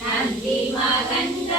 நந்தி மகன்.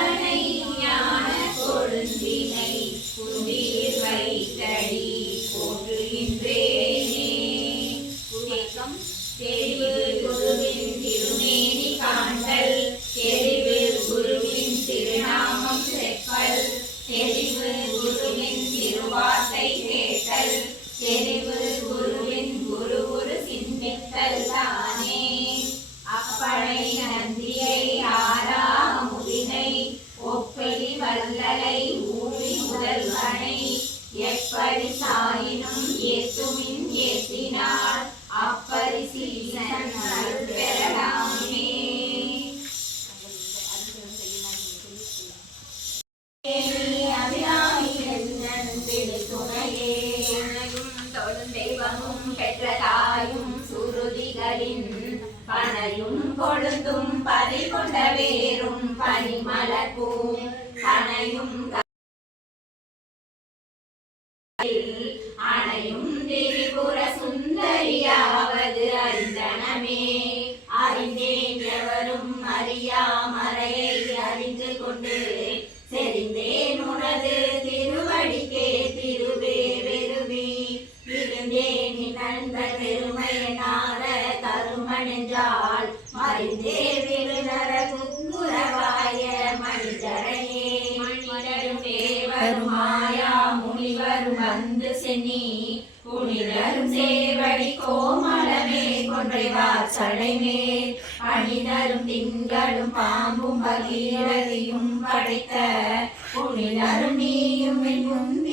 சுருதிகளின் பனையும் கொழுந்தும் பதி கொண்ட வேரும் பனிமலர்பூம் பனையும் அணையும் திரிபுர சுந்தரியாவது அறிந்தனமே அறிந்தேன் எவரும் அறியா மறையை அறிந்து கொண்டு கருமணென்றால் மறிந்தே விருநர மனிதரையே மனிதரும் தேவரும் மாயா முனிவரும் வந்து சென்னி புனிதரும் சேவடி கோமலமே கொன்றைவார் சடைமேல் அணிதரும் திங்களும் பாம்பும் பகீரதியும் படைத்த புனிதரும் நீயும் என் முந்திய